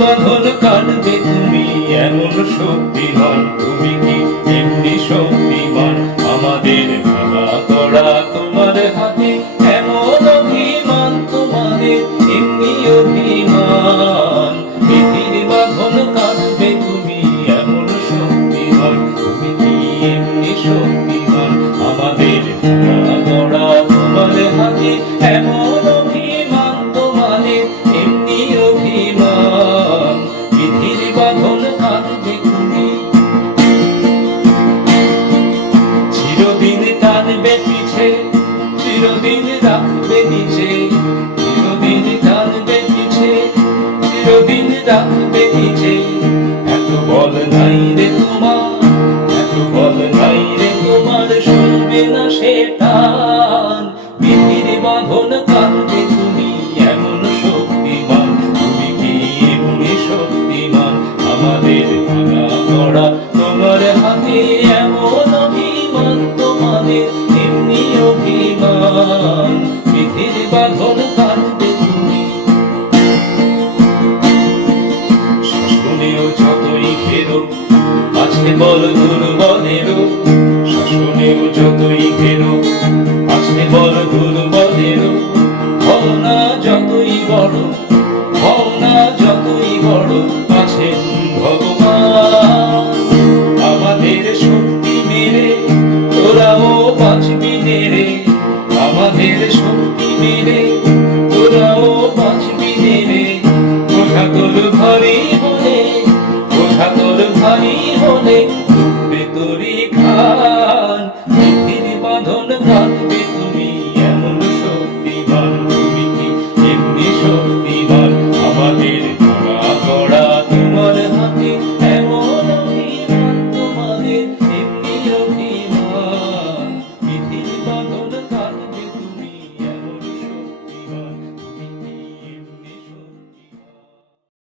বাঁধন কাটবে তুমি এমন শক্তিমান, তুমি কি এমনি শক্তিমান? আমাদের ভাঙা করা তোমার হাতে এমন অভিমান, তোমাদের এমনি অভিমান। পৃথিবীর বাঁধন কাটবে তুমি এমন শক্তিমান, তুমি কি এমনি শক্তিমান? আমাদের ভাঙা করা তোমার হাতে এমন অভিমান, তোমাদের এমনি অভিমান। পৃথিবীর বাঁধন কাটবে তুমি, চিরদিন টানবে পিছে, চিরদিন রাখবে নিচে, চিরদিন টানবে পিছে, চিরদিন রাখবে নিচে। এত বল নাই রে তোমার, এত বল নাই রে তোমার, শুনবে না সে টান। পৃথিবীর বাঁধন কাটবে তুমি এমন শক্তিমান, তুমি কি এমনি শক্তিমান? আমাদের ভাঙা করা তোমার হাতে এমন অভিমান, তোমাদের এমনি অভিমান। পৃথিবীর বাঁধন কাটবে তুমি, শাসনেও যতই ঘেরো আছে বল দুর্বলেরও, শাসনেও যতই ঘেরো আছে বল দুর্বলেরও। হও না যতই বড়, হও না যতই বড়, আছেন ভগবান। আমাদের শক্তি মেরে তোরাও বাঁচবি রে, আমাদের শক্তি মেরে তোরাও বাঁচবি রে। বোঝা তোর ভারী হলে, বোঝা তোর ভারী হলে ডুববে তোরই খান। পৃথিবীর বাঁধন কাটবে